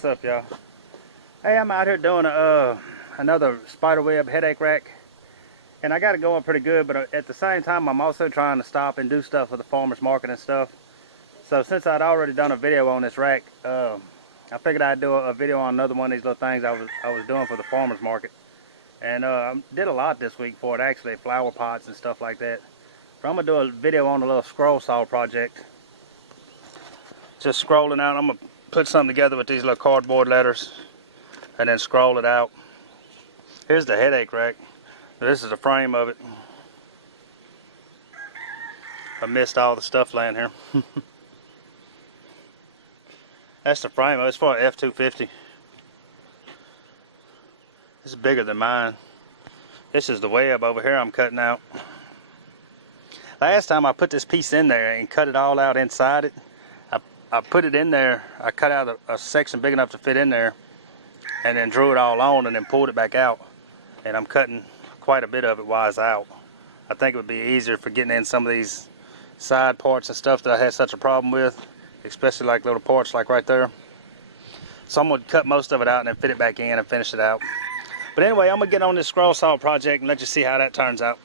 What's up, y'all? Hey, I'm out here doing another spiderweb headache rack, and I got it going pretty good, but at the same time I'm also trying to stop and do stuff for the farmers market and stuff. So since I'd already done a video on this rack, I figured I'd do a video on another one of these little things I was doing for the farmers market. And I did a lot this week for it, actually, flower pots and stuff like that. But I'm gonna do a video on a little scroll saw project. Just scrolling out. I'm gonna put something together with these little cardboard letters and then scroll it out. Here's the headache rack. This is the frame of it. I missed all the stuff laying here. That's the frame. It's for an F-250. This is bigger than mine. This is the web over here I'm cutting out. Last time I put this piece in there and cut it all out inside it. I put it in there. I cut out a section big enough to fit in there, and then drew it all on and then pulled it back out. And I'm cutting quite a bit of it while it's out. I think it would be easier for getting in some of these side parts and stuff that I had such a problem with, especially like little parts like right there. So I'm going to cut most of it out and then fit it back in and finish it out. But anyway, I'm going to get on this scroll saw project and let you see how that turns out.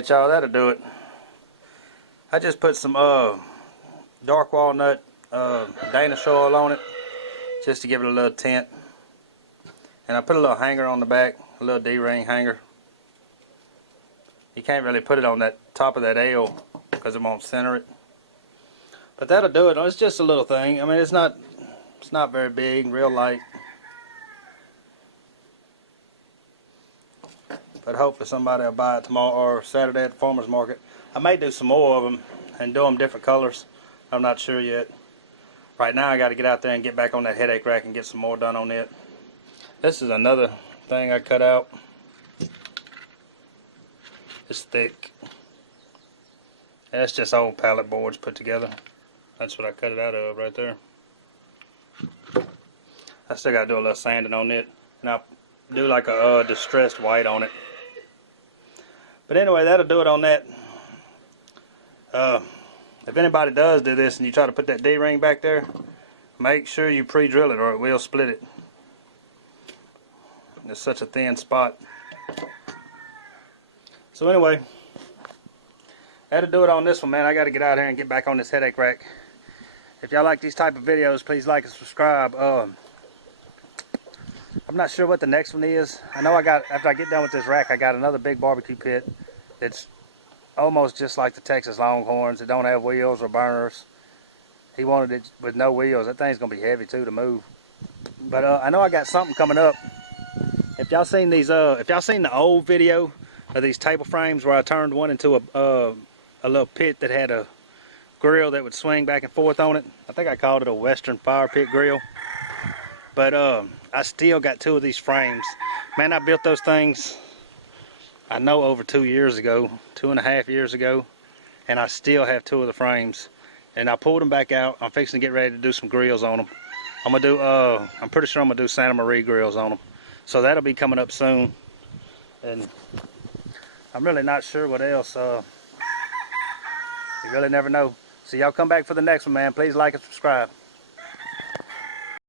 Alright y'all, that'll do it. I just put some dark walnut Danish oil on it just to give it a little tint. And I put a little hanger on the back, a little D-ring hanger. You can't really put it on that top of that L because it won't center it. But that'll do it. It's just a little thing. I mean, it's not very big, real light. But hopefully somebody will buy it tomorrow or Saturday at the farmer's market. I may do some more of them and do them different colors. I'm not sure yet. Right now I got to get out there and get back on that headache rack and get some more done on it. This is another thing I cut out. It's thick. That's just old pallet boards put together. That's what I cut it out of right there. I still got to do a little sanding on it. And I'll do like a distressed white on it. But anyway, that'll do it on that. If anybody does do this and you try to put that D-ring back there, make sure you pre-drill it or it will split it. It's such a thin spot. So anyway, that'll do it on this one, man. I got to get out here and get back on this headache rack. If y'all like these type of videos, please like and subscribe. I'm not sure what the next one is. I know after I get done with this rack, I got another big barbecue pit that's almost just like the Texas Longhorns. It don't have wheels or burners. He wanted it with no wheels. That thing's gonna be heavy too to move. But I know I got something coming up. If y'all seen these, if y'all seen the old video of these table frames where I turned one into a little pit that had a grill that would swing back and forth on it. I think I called it a Western fire pit grill. But I still got two of these frames. Man, I built those things, I know, over 2 years ago, 2.5 years ago, and I still have two of the frames. And I pulled them back out. I'm fixing to get ready to do some grills on them. I'm gonna do I'm pretty sure I'm gonna do Santa Maria grills on them. So that'll be coming up soon. And I'm really not sure what else. You really never know. So y'all come back for the next one, man. Please like and subscribe.